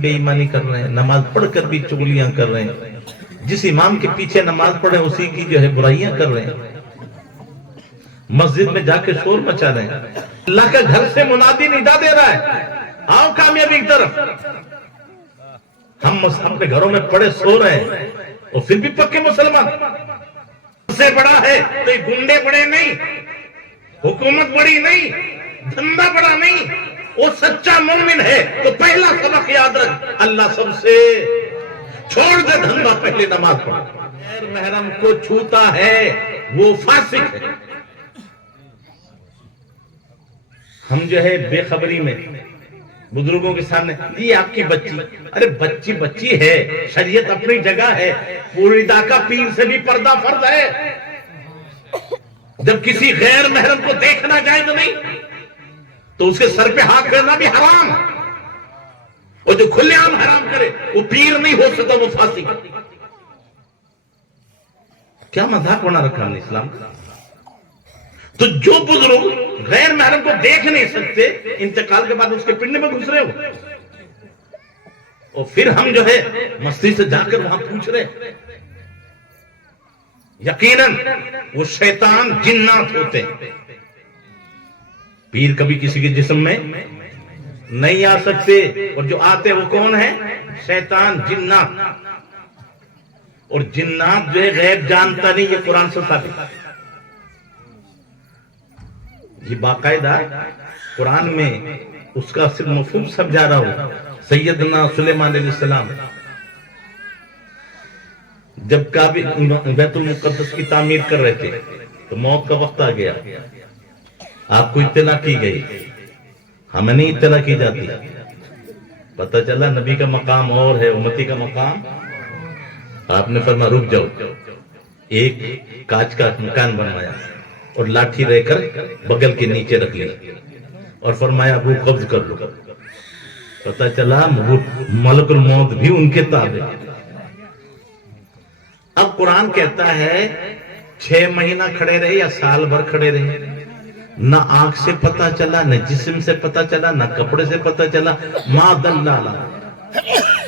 بے ایمانی کر رہے ہیں، نماز پڑھ کر بھی چغلیاں کر رہے ہیں، جس امام کے پیچھے نماز پڑھے اسی کی جو ہے برائیاں کر رہے ہیں، مسجد میں جا کے شور مچا رہے ہیں، اللہ کا گھر سے منادی ندا دے رہا ہے آؤ کامیابی کی طرف، ہم اپنے گھروں میں پڑے سو رہے ہیں اور پھر بھی پکے مسلمان۔ سے بڑا ہے تو یہ گنڈے بڑے نہیں، حکومت بڑی نہیں، دھندا بڑا نہیں، وہ سچا مومن ہے تو پہلا سبق یاد رکھ، اللہ سب سے چھوڑ دے دھندا، پہلے نماز پڑھ۔ غیر محرم کو چھوتا ہے وہ فاسق ہے۔ ہم جو ہے بے خبری میں بزرگوں کے سامنے یہ آپ کی بچی، ارے بچی بچی ہے، شریعت اپنی جگہ ہے، پوری ڈاکہ پیر سے بھی پردہ فرض ہے، جب کسی غیر محرم کو دیکھنا جائے تو نہیں، تو اس کے سر پہ ہاتھ پھیرنا بھی حرام، اور جو کھلے عام حرام کرے وہ پیر نہیں ہو سکتا، وہ فاسق۔ کیا مذاق بنا رکھا ہم نے اسلام کا؟ تو جو بزرگ غیر محرم کو دیکھ نہیں سکتے، انتقال کے بعد اس کے پنڈے میں گھس رہے ہو، اور پھر ہم جو ہے مسجد سے جا کر وہاں پوچھ رہے، یقیناً وہ شیطان جنات ہوتے ہیں، پیر کبھی کسی کے جسم میں نہیں آ سکتے، اور جو آتے وہ کون ہیں؟ شیطان، جنات، اور جنات جو ہے غیب جانتا نہیں، یہ قرآن سے ثابت ہے، یہ باقاعدہ قرآن میں اس کا صرف مفہوم سمجھا رہا ہوں۔ سیدنا سلیمان علیہ السلام جب بیت المقدس کی تعمیر کر رہے تھے تو موت کا وقت آ گیا، آپ کو اطلاع کی گئی، ہمیں نہیں اطلاع کی جاتی، پتہ چلا نبی کا مقام اور ہے، امتی کا مقام، آپ نے فرمایا رک جاؤ، ایک کانچ کا مکان بنوایا اور لاٹھی رہ کر بغل کے نیچے رکھ لیا اور فرمایا ابو قبض کر لو، پتہ چلا ملک الموت بھی ان کے تابع۔ اب قرآن کہتا ہے 6 مہینہ کھڑے رہے یا سال بھر کھڑے رہے، نہ آنکھ سے پتہ چلا، نہ جسم سے پتہ چلا، نہ کپڑے سے پتہ چلا، ما دلالہ،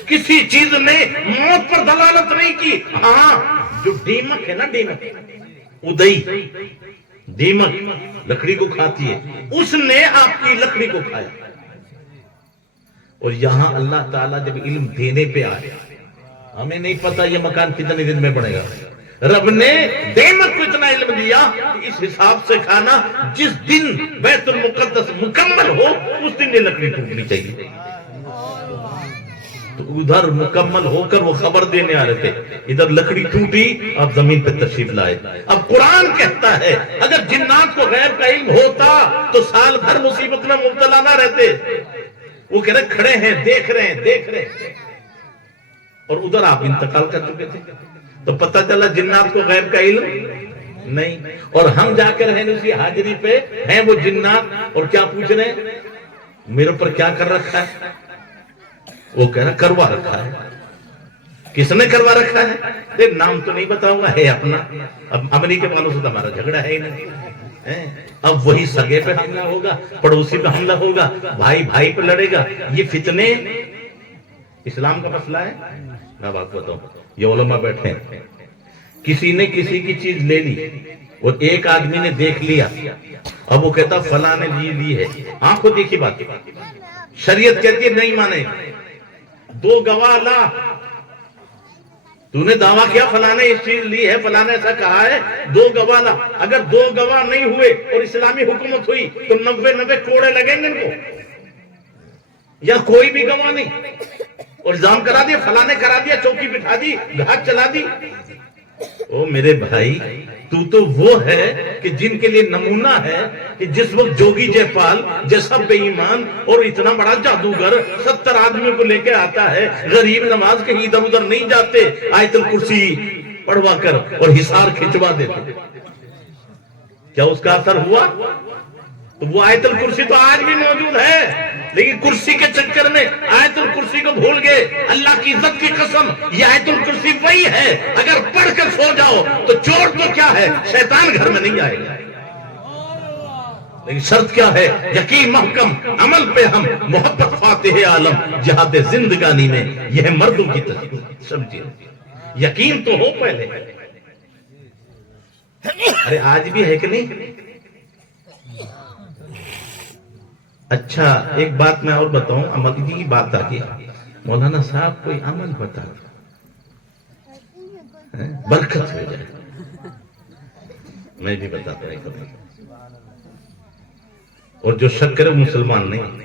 کسی چیز نے موت پر دلالت نہیں کی۔ ہاں جو دیمک ہے نا، دیمک ادئی، دیمک لکڑی کو کھاتی ہے، اس نے آپ کی لکڑی کو کھایا، اور یہاں اللہ تعالیٰ جب علم دینے پہ آیا، ہمیں نہیں پتا یہ مکان کتنے دن میں بنے گا، رب نے دیمک کو اتنا علم دیا کہ اس حساب سے کھانا، جس دن بیت المقدس مکمل ہو اس دن یہ لکڑی ٹوٹنی چاہیے، تو ادھر مکمل ہو کر وہ خبر دینے آ رہے تھے، ادھر لکڑی ٹوٹی، اب زمین پہ تشریف لائے۔ اب قرآن کہتا ہے اگر جنات کو غیب کا علم ہوتا تو سال بھر مصیبت میں مبتلا نہ رہتے، وہ کہہ رہے کھڑے ہیں، دیکھ رہے ہیں، اور ادھر آپ انتقال کر چکے تھے، تو پتہ چلا جنات کو غیب کا علم نہیں، اور ہم جا کر ہیں اسی حاضری پہ ہیں وہ جنات، اور کیا پوچھ رہے ہیں میرے پر کیا کر رکھا ہے؟ وہ کہہ رہا کروا رکھا ہے۔ کس نے کروا رکھا ہے؟ نام تو نہیں بتاؤں گا، ہے اپنا، اب امریکہ والوں سے تو ہمارا جھگڑا ہے ہی نہیں، اب وہی سگے پہ حملہ ہوگا، پڑوسی پہ حملہ ہوگا، بھائی بھائی پہ لڑے گا، یہ فتنے اسلام کا مسئلہ ہے۔ میں بات بتاؤں، یہ علماء بیٹھے ہیں، کسی نے کسی کی چیز لے لی اور ایک آدمی نے دیکھ لیا، اب وہ کہتا فلاں نے لی ہے، آنکھوں دیکھی بات، شریعت کہتی ہے نہیں مانے، 2 گواہ لا، تو نے دعویٰ کیا فلاں نے اس چیز لی ہے، فلاں نے ایسا کہا ہے، 2 گواہ لا، اگر 2 گواہ نہیں ہوئے اور اسلامی حکومت ہوئی تو 90 کوڑے لگیں گے ان کو، یا کوئی بھی گواہ نہیں، اور الزام کرا دیا، فلاں نے کرا دیا، چوکی بٹھا دی، گھاٹ چلا دی۔ او میرے بھائی، تو وہ ہے کہ جن کے لیے نمونہ ہے کہ جس وقت جوگی جے پال جیسا بے ایمان اور اتنا بڑا جادوگر 70 آدمیوں کو لے کے آتا ہے، غریب نماز کہیں ادھر ادھر نہیں جاتے، آیت الکرسی پڑھوا کر اور حصار کھچوا دیتے، کیا اس کا اثر ہوا؟ تو وہ آیت الکرسی تو آج بھی موجود ہے، لیکن کرسی کے چکر میں آیت الکرسی کو بھول گئے۔ اللہ کی عزت کی قسم، یہ آیت الکرسی وہی ہے، اگر پڑھ کر سو جاؤ تو چور تو کیا ہے، شیطان گھر میں نہیں آئے گا، لیکن شرط کیا ہے؟ یقین محکم، عمل پہ ہم، محبت فاتح عالم، جہاد زندگانی میں. یہ ہے مردوں کی تصویر. سمجھیے، یقین تو ہو پہلے. ارے آج بھی ہے کہ نہیں؟ اچھا ایک بات میں اور بتاؤں، عمل کی بات آ گئی. مولانا صاحب کوئی عمل بتا برکت ہو جائے. میں بھی بتاتا نہیں کبھی. اور جو شک کرے وہ مسلمان نہیں.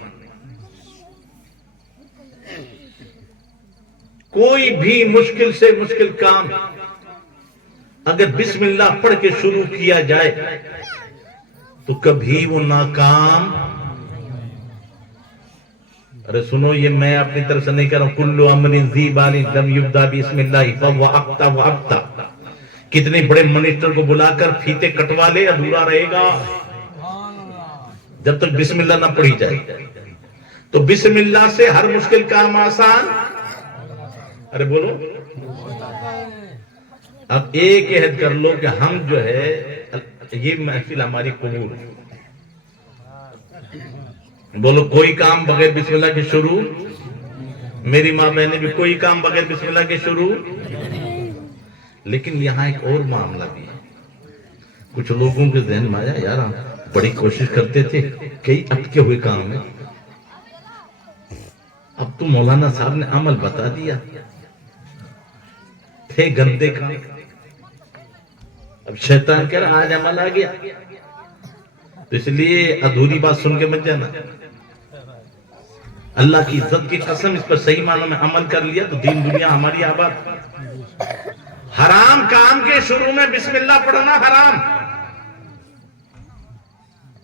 کوئی بھی مشکل سے مشکل کام اگر بسم اللہ پڑھ کے شروع کیا جائے تو کبھی وہ ناکام. ارے سنو، یہ میں اپنی طرف سے نہیں کر رہا ہوں. کلو امر ذی بال لم یبدا بسم اللہ فهو اقطع وابتر. کتنے بڑے منسٹر کو بلا کر فیتے کٹوا لے، ادھورا رہے گا جب تک بسم اللہ نہ پڑھی جائے. تو بسم اللہ سے ہر مشکل کام آسان. ارے بولو. اب ایک عہد کر لو کہ ہم جو ہے یہ محفل ہماری قبول. بولو کوئی کام بغیر بسم اللہ کے شروع. میری ماں بہنیں بھی کوئی کام بغیر بسم اللہ کے شروع. لیکن یہاں ایک اور معاملہ بھی ہے. کچھ لوگوں کے ذہن میں آیا یار ہم بڑی کوشش کرتے تھے، کئی اٹکے ہوئے کام ہیں. اب تو مولانا صاحب نے عمل بتا دیا، تھے گندے کام. اب شیطان کہہ رہا آج عمل آ گیا. تو اس لیے ادھوری بات سن کے مت جانا. اللہ کی عزت کی قسم اس پر صحیح معنوں میں عمل کر لیا تو دین دنیا ہماری آباد. حرام کام کے شروع میں بسم اللہ پڑھنا حرام.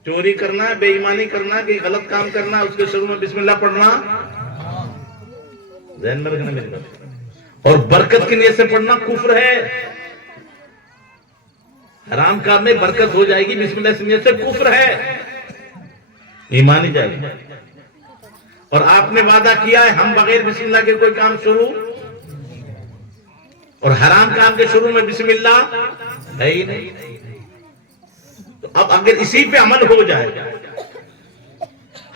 چوری کرنا ہے، بے ایمانی کرنا ہے، کہ غلط کام کرنا ہے، اس کے شروع میں بسم اللہ پڑھنا. ذہن میں رکھنا میری بات. اور برکت کی نیت سے پڑھنا کفر ہے. حرام کام میں برکت ہو جائے گی بسم اللہ کی نیت سے، کفر ہے، ایمان ہی جائے گی. اور آپ نے وعدہ کیا ہے ہم بغیر بسم اللہ کے کوئی کام شروع، اور حرام کام کے شروع میں بسم اللہ ہے ہی نہیں. تو اب اگر اسی پہ عمل ہو جائے،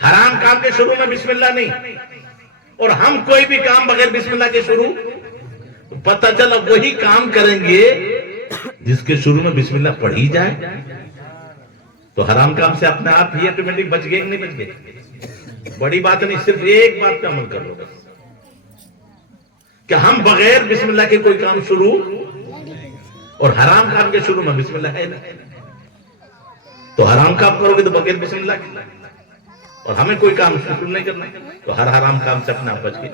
حرام کام کے شروع میں بسم اللہ نہیں، اور ہم کوئی بھی کام بغیر بسم اللہ کے شروع، تو پتہ چلا وہی کام کریں گے جس کے شروع میں بسم اللہ پڑھی جائے. تو حرام کام سے اپنے آپ ہی آٹومیٹک بچ گئے کہ نہیں بچ گئے؟ بڑی بات نہیں، صرف ایک بات پہ عمل کر لو بس کہ ہم بغیر بسم اللہ کے کوئی کام شروع، اور حرام کام کے شروع میں بسم اللہ ہے نا. تو حرام کام کرو گے تو بغیر بسم اللہ کے، اور ہمیں کوئی کام شروع نہیں کرنا تو ہر حرام کام سے اپنے آپ بچ گئے.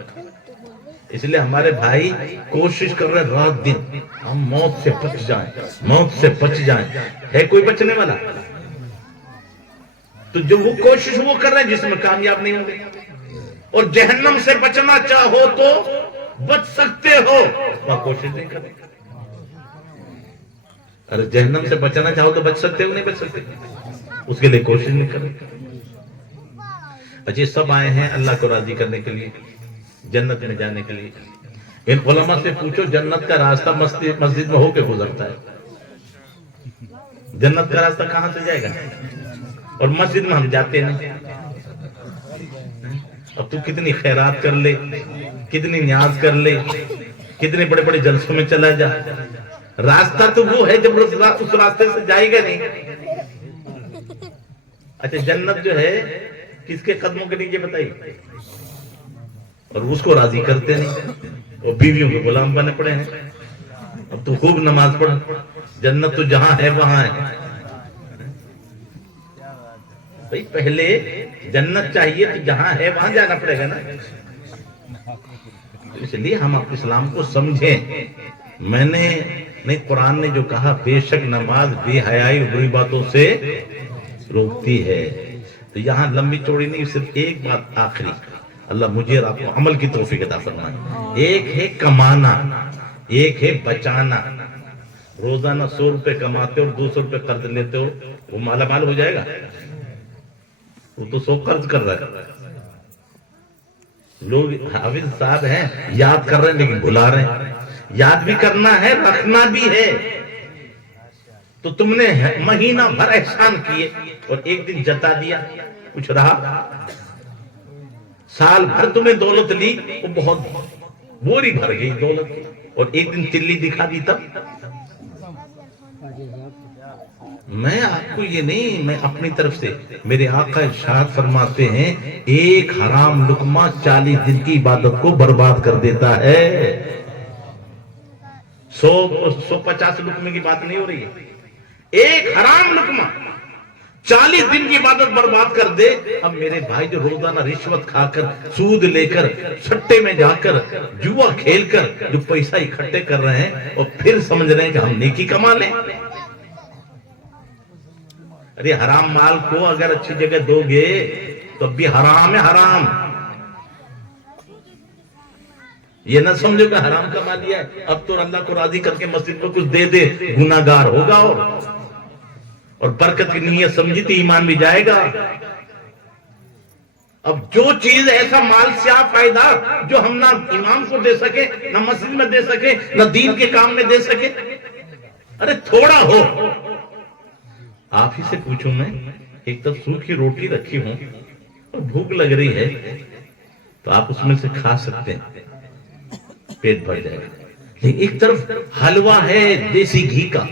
اس لیے ہمارے بھائی کوشش کر رہے رات دن ہم موت سے بچ جائیں، موت سے بچ جائیں. ہے کوئی بچنے والا؟ تو جو وہ کوشش وہ کر رہے ہیں جس میں کامیاب نہیں ہوں گے. اور جہنم سے بچنا چاہو تو بچ سکتے ہو، وہاں کوشش نہیں کریں. ارے جہنم سے بچنا چاہو تو بچ سکتے ہو، نہیں بچ سکتے، اس کے لیے کوشش نہیں کریں. اچھا سب آئے ہیں اللہ کو راضی کرنے کے لیے، جنت میں جانے کے لیے. ان علماء سے پوچھو جنت کا راستہ مسجد میں ہو کے گزرتا ہے. جنت کا راستہ کہاں سے جائے گا؟ اور مسجد میں ہم جاتے نہیں. اب تو کتنی خیرات کر لے، کتنی نیاز کر لے، کتنے بڑے بڑے جلسوں میں چلا جا، راستہ تو وہ ہے جب اس راستے سے جائے گا نہیں. اچھا جنت جو ہے کس کے قدموں کے نیچے بتائیے؟ اور اس کو راضی کرتے نہیں، اور بیویوں کے غلام بنے پڑے ہیں. اب تو خوب نماز پڑھ، جنت تو جہاں ہے وہاں ہے. بھئی پہلے جنت چاہیے تو جہاں ہے وہاں جانا پڑے گا نا. اس لیے ہم اسلام کو سمجھیں. میں نے نہیں، قرآن نے جو کہا بے شک نماز بے حیائی اور بری باتوں سے روکتی ہے. تو یہاں لمبی چوڑی نہیں، صرف ایک بات آخری، اللہ مجھے اور آپ کو عمل کی توفیق عطا فرمائے. ایک ہے کمانا، ایک ہے بچانا. روزانہ 100 روپے کماتے ہو اور 200 روپے قرض لیتے ہو، وہ مالا مال ہو جائے گا؟ وہ تو 100 قرض کر رہا ہے. لوگ حافظ صاحب ہیں یاد کر رہے ہیں لیکن بھلا رہے ہیں. یاد بھی کرنا ہے، رکھنا بھی ہے. تو تم نے مہینہ بھر احسان کیے، اور ایک دن جتا دیا کچھ رہا، سال بھر تمہیں دولت لی، وہ بہت بوری بھر گئی دولت کی، اور ایک دن تلی دکھا دی تب۔ میں آپ کو یہ نہیں، میں اپنی طرف سے، میرے آقا ارشاد فرماتے ہیں ایک حرام لقمہ 40 دن کی عبادت کو برباد کر دیتا ہے۔ 150 لقمے کی بات نہیں ہو رہی ہے، ایک حرام لقمہ 40 دن کی عبادت برباد کر دے۔ اب میرے بھائی جو روزانہ رشوت کھا کر، سود لے کر، سٹے میں جا کر، جوا کھیل کر جو پیسہ اکٹھے کر رہے ہیں اور پھر سمجھ رہے ہیں کہ ہم نیکی کما لیں، ارے حرام مال کو اگر اچھی جگہ دو گے تو اب بھی حرام ہے، حرام۔ یہ نہ سمجھو کہ حرام کما لیا ہے اب تو اللہ کو راضی کر کے مسجد میں کچھ دے دے گناہ گار ہوگا، اور برکت کی نیت سمجھی تو ایمان بھی جائے گا۔ اب جو چیز ایسا مال سے فائدہ جو ہم نہ امام کو دے سکے، نہ مسجد میں دے سکے، نہ دین کے کام میں دے سکے، ارے تھوڑا ہو۔ آپ ہی سے پوچھوں میں، ایک طرف سوکھی روٹی رکھی ہوں اور بھوک لگ رہی ہے تو آپ اس میں سے کھا سکتے ہیں، پیٹ بھر جائے گا، لیکن ایک طرف حلوہ ہے دیسی گھی کا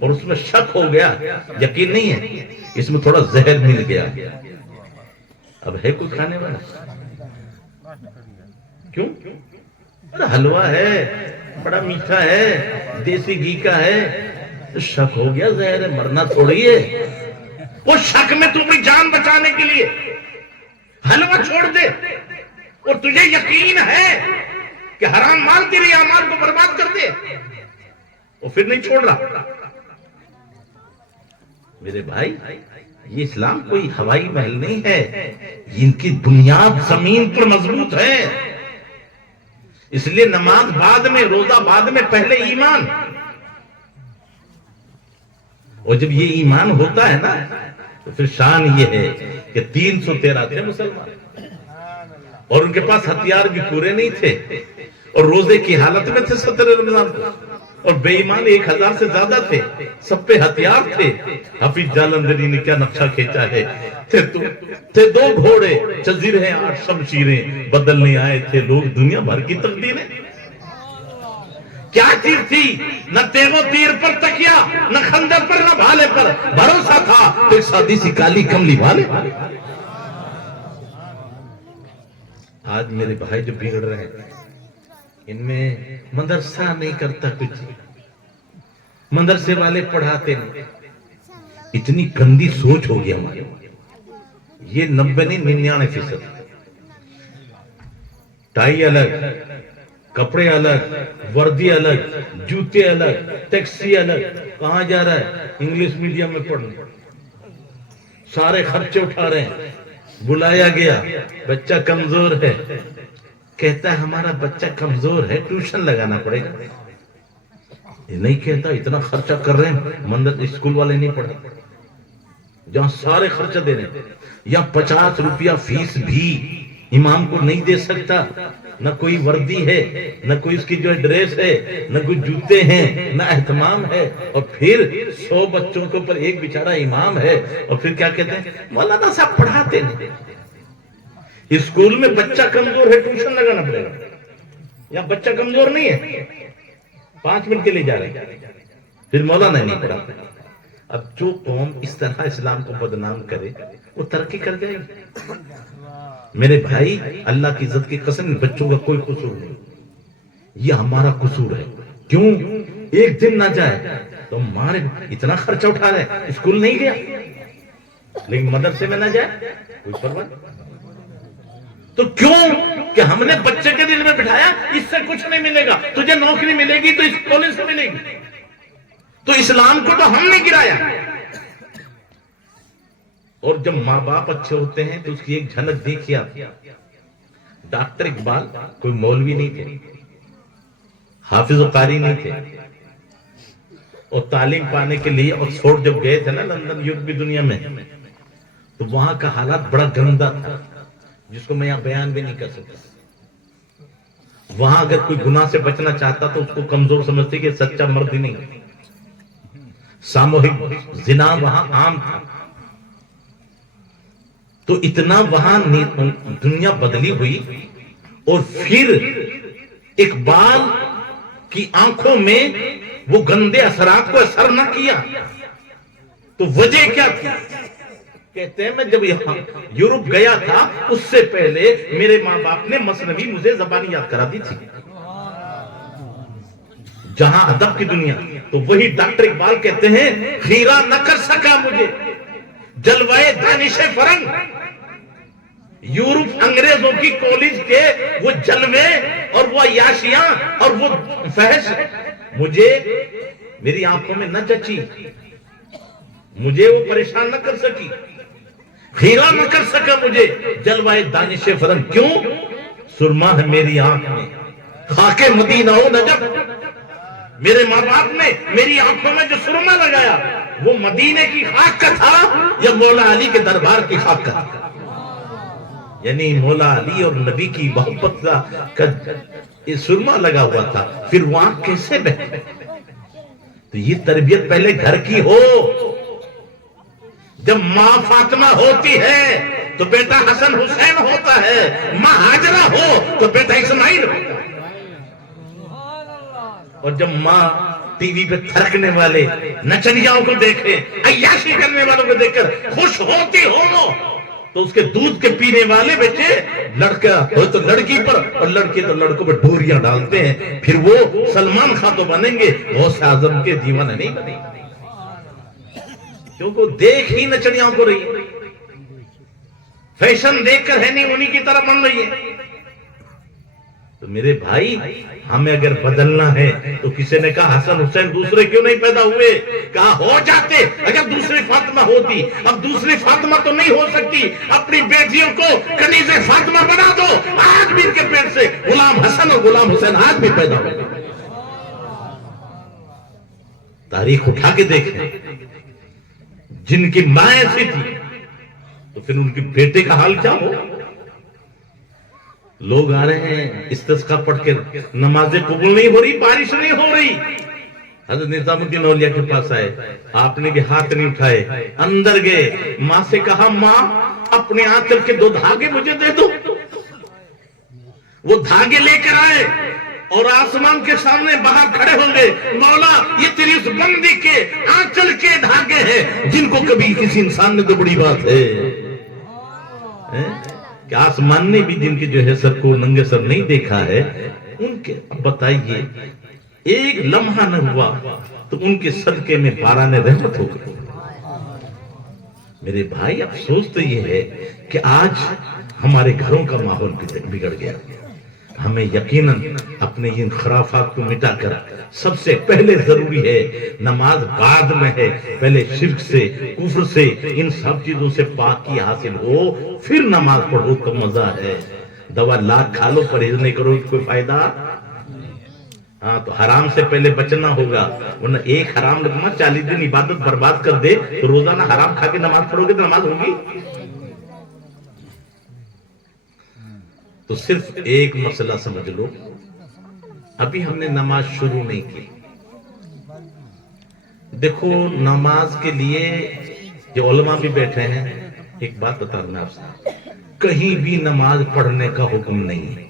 اور اس میں شک ہو گیا، یقین نہیں ہے، اس میں تھوڑا زہر مل گیا، اب ہے کوئی کھانے والا؟ کیوں؟ ارے حلوہ ہے، بڑا میٹھا ہے، دیسی گھی کا ہے، شک ہو گیا، زہر ہے، مرنا تھوڑی ہے۔ وہ شک میں تو اپنی جان بچانے کے لیے حلوہ چھوڑ دے، اور تجھے یقین ہے کہ حرام مال تیرے اعمال کو برباد کر دے، وہ پھر نہیں چھوڑ رہا۔ میرے بھائی، یہ اسلام کوئی ہوائی محل نہیں ہے، ان کی بنیاد زمین پر مضبوط ہے، اس لیے نماز بعد میں، روزہ بعد میں، پہلے ایمان۔ اور جب یہ ایمان ہوتا ہے نا تو پھر شان یہ ہے کہ 313 تھے مسلمان، اور ان کے پاس ہتھیار بھی پورے نہیں تھے، اور روزے کی حالت میں تھے 17 رمضان کو، اور بے ایمان 1000 سے زیادہ تھے، سب پہ ہتھیار تھے۔ حفیظ جالندھری نے کیا نقشہ کھینچا ہے، تھے 2 گھوڑے، جزیرے 8 شمشیریں، بدلنے آئے تھے لوگ دنیا بھر کی تقدیریں۔ کیا چیز تھی؟ نہ تیغ و تیر پر تکیا، نہ خنجر پر، نہ بھالے پر، بھروسہ تھا تو ایک سادی سی کالی کملی والے۔ آج میرے بھائی جو بگڑ رہے ہیں، ان میں مدرسہ نہیں کرتا کچھ، مدرسے والے پڑھاتے نہیں، اتنی گندی سوچ ہوگی ہماری، یہ 90 نہیں 99%۔ ٹائی الگ، کپڑے الگ، وردی الگ، جوتے الگ، ٹیکسی الگ، کہاں جا رہا ہے؟ انگلش میڈیم میں پڑھنے، سارے خرچے اٹھا رہے ہیں، بلایا گیا، بچہ کمزور ہے، کہتا ہے ہمارا بچہ کمزور ہے، ٹیوشن لگانا پڑے گا۔ یہ نہیں کہتا اتنا خرچہ کر رہے ہیں، مندر اسکول والے نہیں پڑھا، جہاں سارے خرچہ دے رہے ہیں، یا 50 روپیہ فیس بھی امام کو نہیں دے سکتا، نہ کوئی وردی ہے، نہ کوئی اس کی جو ڈریس ہے، نہ کوئی جوتے ہیں، نہ اہتمام ہے، اور پھر 100 بچوں کے اوپر ایک بیچارہ امام ہے، اور پھر کیا کہتے ہیں مولانا صاحب پڑھاتے نہیں۔ اسکول میں بچہ کمزور ہے، ٹیوشن لگانا پڑے گا، یا بچہ کمزور نہیں ہے، 5 منٹ کے لیے جا رہے ہیں، پھر مولانا نہیں پڑھاتے۔ اب جو قوم اس طرح اسلام کو بدنام کرے وہ ترقی کر جائے گی۔ میرے بھائی، اللہ کی عزت کی قسم، بچوں کا کوئی قصور نہیں، یہ ہمارا قصور ہے۔ کیوں؟ ایک دن نہ جائے تو ہمارے اتنا خرچہ اٹھا رہے ہیں، اسکول نہیں گیا لیکن مدرسے میں نہ جائے کوئی پرواہ نہیں۔ تو کیوں کہ ہم نے بچے کے دل میں بٹھایا اس سے کچھ نہیں ملے گا، تجھے نوکری ملے گی تو اس کالج سے ملے گی، تو اسلام کو تو ہم نے گرایا۔ اور جب ماں باپ اچھے ہوتے ہیں تو اس کی ایک جھلک دیکھیے آپ، ڈاکٹر اقبال کوئی مولوی نہیں تھے، حافظ و قاری نہیں تھے، اور تعلیم پانے کے لیے آکسفورڈ جب گئے تھے نا لندن، یورپی دنیا میں، تو وہاں کا حالات بڑا گندا تھا جس کو میں یہاں بیان بھی نہیں کر سکتا۔ وہاں اگر کوئی گناہ سے بچنا چاہتا تو اس کو کمزور سمجھتے کہ سچا مرد ہی نہیں۔ ساموہک زنا وہاں عام تھا، تو اتنا وہاں دنیا بدلی ہوئی، اور پھر اقبال کی آنکھوں میں وہ گندے اثرات کو اثر نہ کیا، تو وجہ کیا تھی؟ کہتے ہیں میں جب یورپ گیا تھا اس سے پہلے میرے ماں باپ نے مثنوی مجھے زبانی یاد کرا دی تھی، جہاں ادب کی دنیا. تو وہی ڈاکٹر اقبال کہتے ہیں خیرہ نہ کر سکا مجھے جلوائے دانش فرنگ. یورپ انگریزوں کی کالج کے وہ جلوے اور وہ عیاشیاں اور وہ فحش مجھے میری آنکھوں میں نہ جچی، مجھے وہ پریشان نہ کر سکی، خیرہ نہ کر سکا مجھے جلوائے دانش فرنگ. کیوں؟ سرما ہے میری آنکھ میں، خاک مدینہ ہو نجف. میرے ماں باپ نے میری آنکھوں میں جو سرما لگایا وہ مدینے کی خاک کا تھا یا مولا علی کے دربار کی خاک کا تھا؟ یعنی مولا علی اور نبی کی محبت کا سرما لگا ہوا تھا. پھر وہ آنکھ کیسے بہے؟ تو یہ تربیت پہلے گھر کی ہو. جب ماں فاطمہ ہوتی ہے تو بیٹا حسن حسین ہوتا ہے، ماں ہاجرہ ہو تو بیٹا اسماعیل ہوتا ہے. اور جب ماں ٹی وی پہ تھرکنے والے نچنیاؤں کو دیکھے، عیاشی کرنے والوں کو دیکھ کر خوش ہوتی ہو تو اس کے دودھ کے پینے والے بچے لڑکا ہو تو لڑکی پر اور لڑکے تو لڑکوں پر ڈوریاں ڈالتے ہیں، پھر وہ سلمان خان تو بنیں گے، غوث اعظم کے دیوانہ نہیں بنیں گے. کیونکہ دیکھ ہی نچنیاؤں کو رہی ہے، فیشن دیکھ کر ہے نہیں انہی کی طرح بن رہی ہے. تو میرے بھائی ہمیں اگر بدلنا ہے تو کسی نے کہا حسن حسین دوسرے کیوں نہیں پیدا ہوئے؟ کہا ہو جاتے اگر دوسری فاطمہ ہوتی. اب دوسری فاطمہ تو نہیں ہو سکتی، اپنی بیٹیوں کو کنیز فاطمہ بنا دو. آج بھی ان کے پیٹ سے غلام حسن اور غلام حسین آج بھی پیدا ہوئے. تاریخ اٹھا کے دیکھیں، جن کی ماں ایسی تھی تو پھر ان کے بیٹے کا حال کیا ہو. لوگ آ رہے ہیں استسقا پڑھ کے، نمازیں قبول نہیں ہو رہی، بارش نہیں ہو رہی. حضرت نظام الدین اولیاء کے پاس آئے، آپ نے بھی ہاتھ نہیں اٹھائے، اندر گئے، ماں سے کہا ماں اپنے آنچل کے 2 دھاگے مجھے دے دو. وہ دھاگے لے کر آئے اور آسمان کے سامنے باہر کھڑے ہوں گے، مولا یہ تیری اس بندی کے آنچل کے دھاگے ہیں جن کو کبھی کسی انسان نے، تو بڑی بات ہے کہ آسمان نے بھی جن کے جو ہے سر کو ننگے سر نہیں دیکھا ہے، ان کے اب بتائیے ایک لمحہ نہ ہوا تو ان کے صدقے میں باران رحمت ہو گئی. میرے بھائی افسوس تو یہ ہے کہ آج ہمارے گھروں کا ماحول بگڑ گیا. ہمیں یقیناً اپنے ان خرافات کو مٹا کر سب سے پہلے ضروری ہے نماز، بعد میں ہے، پہلے شرک سے، کفر سے، ان سب چیزوں سے پاکی حاصل ہو، پھر نماز پڑھو تو مزہ ہے. دوا لاکھ کھا لو، پرہیز نہیں کرو کوئی فائدہ. ہاں تو حرام سے پہلے بچنا ہوگا، ورنہ ایک حرام لقمہ 40 دن عبادت برباد کر دے تو روزانہ حرام کھا کے نماز پڑھو گے تو نماز ہوگی؟ تو صرف ایک مسئلہ سمجھ لو، ابھی ہم نے نماز شروع نہیں کی. دیکھو نماز کے لیے جو علماء بھی بیٹھے ہیں، ایک بات بتا رہا ہوں آپ سے، کہیں بھی نماز پڑھنے کا حکم نہیں ہے.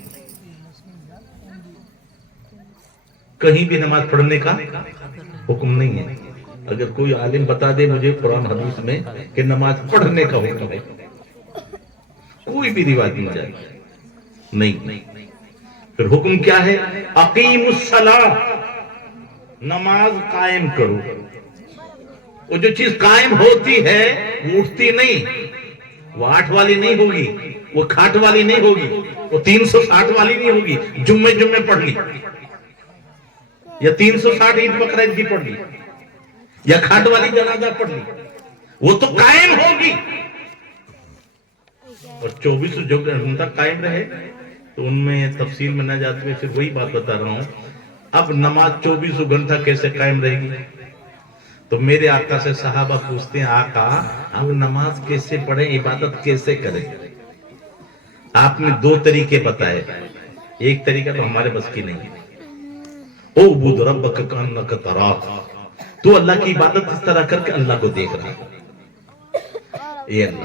کہیں بھی نماز پڑھنے کا حکم نہیں ہے. اگر کوئی عالم بتا دے مجھے قرآن حدیث میں کہ نماز پڑھنے کا حکم ہے، کوئی بھی روایت نہیں جائے نہیں. پھر حکم کیا ہے؟ اقیم الصلاۃ، نماز قائم کرو. وہ جو چیز قائم ہوتی ہے وہ اٹھتی نہیں، وہ 8 والی نہیں ہوگی، وہ کھاٹ والی نہیں ہوگی، وہ 360 والی نہیں ہوگی. جمعے پڑھ لی یا 360 عید بقرعید کی پڑھ لی یا کھاٹ والی جنازہ پڑھ لی، وہ تو قائم ہوگی. اور 24 جو گھنٹہ قائم رہے تو ان میں تفصیل میں نہ جاتے ہوئے پھر وہی بات بتا رہا ہوں. اب نماز 24 گھنٹہ کیسے قائم رہے گی؟ تو میرے آقا سے صحابہ پوچھتے ہیں آقا ہم نماز کیسے پڑھیں، عبادت کیسے کریں؟ آپ نے 2 طریقے بتائے. ایک طریقہ تو ہمارے بس کی نہیں ہے، اعبد ربک کانک تراہ، تو اللہ کی عبادت اس طرح کر کے اللہ کو دیکھ رہا ہے. یہ اللہ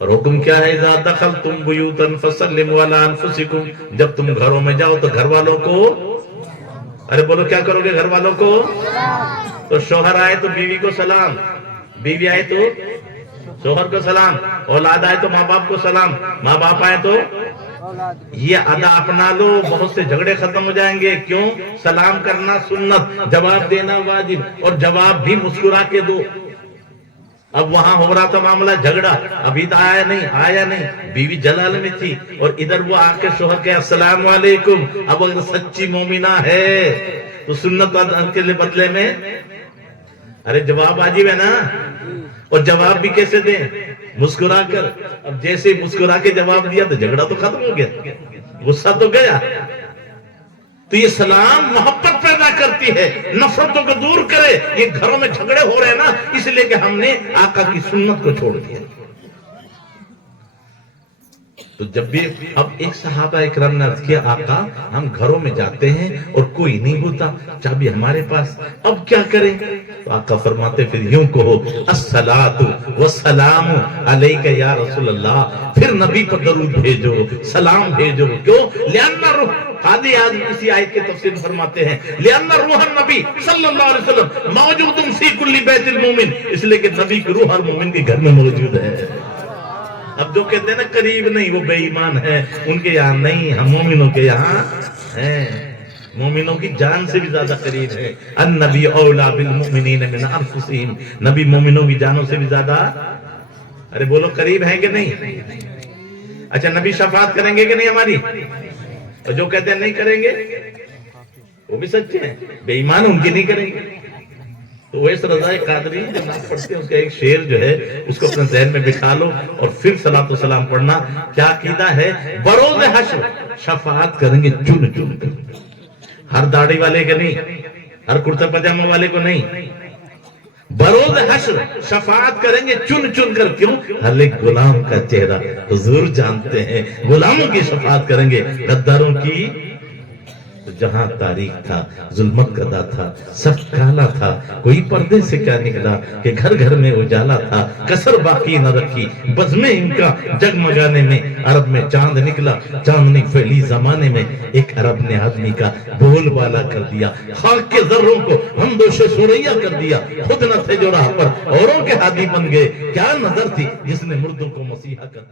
اور حکم کیا ہے؟ اذا دخلتم بیوتا فسلموا علی انفسکم، جب تم گھروں میں جاؤ تو گھر والوں کو، ارے بولو کیا کرو گے؟ گھر والوں کو، تو شوہر آئے تو بیوی کو سلام، بیوی آئے تو شوہر کو سلام، اولاد آئے تو ماں باپ کو سلام، ماں باپ آئے تو یہ ادا اپنا لو، بہت سے جھگڑے ختم ہو جائیں گے۔ کیوں؟ سلام کرنا سنت، جواب دینا واجب، اور جواب بھی مسکرا کے دو۔ اب وہاں ہو رہا تھا معاملہ جھگڑا، ابھی تو آیا نہیں، بیوی جلال میں تھی، اور ادھر وہ آ کے شوہر کے السلام علیکم۔ اب اگر سچی مومنہ ہے تو سنت کے بدلے میں ارے جواب واجب ہے نا، اور جواب بھی کیسے دیں؟ مسکرا کر۔ اب جیسے مسکرا کے جواب دیا تو جھگڑا تو ختم ہو گیا، غصہ تو گیا۔ تو یہ سلام محبت پیدا کرتی ہے، نفرتوں کو دور کرے۔ یہ گھروں میں جھگڑے ہو رہے ہیں نا، اس لیے کہ ہم نے آقا کی سنت کو چھوڑ دیا۔ تو جب بھی اب ایک صحابہ اکرام نے عرض کیا آقا ہم گھروں میں جاتے ہیں اور کوئی نہیں ہوتا، چابی ہمارے پاس، اب کیا کریں؟ تو آقا فرماتے پھر یوں کہو الصلاۃ والسلام علیک یا رسول اللہ، پھر نبی پر درود بھیجو، سلام بھیجو۔ کیوں؟ لأن روح، قاضی اعظم اسی آیت کے تفسیر فرماتے ہیں لأن روح النبی صلی اللہ علیہ وسلم موجود فی کل بیت المومن، اس لیے کہ نبی کی روح ہر مومن کے گھر میں موجود ہے۔ اب جو کہتے ہیں نا قریب نہیں وہ بے ایمان ہے، ان کے یہاں نہیں، ہم مومنوں کے یہاں ہیں، مومنوں کی جان سے بھی زیادہ قریب ہے۔ النبی اولا بالمؤمنین من انفسہم، نبی مومنوں کی جانوں سے بھی زیادہ، ارے بولو قریب ہے کہ نہیں؟ اچھا نبی شفاعت کریں گے کہ نہیں ہماری؟ اور جو کہتے ہیں نہیں کریں گے وہ بھی سچے ہیں، بے ایمان ان کی نہیں کریں گے۔ تو ویس رضا قادری جو نعت پڑھتے ہیں اس کا ایک شعر جو ہے اس کو اپنے ذہن میں بٹھا لو اور پھر صلاۃ و سلام پڑھنا۔ کیا عقیدہ ہے؟ بروز حشر شفاعت کریں گے چن چن کر، ہر داڑھی والے کے نہیں، ہر کرتا پاجامہ والے کو نہیں، بروز حشر شفاعت کریں گے چن چن کر۔ کیوں؟ ہر ایک غلام کا چہرہ حضور جانتے ہیں، غلاموں کی شفاعت کریں گے، غداروں کی جہاں تاریخ تھا، ظلمت کدا تھا، سب کالا تھا، کوئی پردے سے کیا نکلا کہ گھر گھر میں اجالا تھا، کسر باقی نہ رکھی بزمیں ان کا جگمگانے میں، عرب میں چاند نکلا چاندنی پھیلی زمانے میں، ایک عرب نے آدمی کا بول بالا کر دیا، خاک کے ذروں کو ہمدوش سریا کر دیا، خود نہ تھے جو راہ پر اوروں کے ہادی بن گئے، کیا نظر تھی جس نے مردوں کو مسیحا کر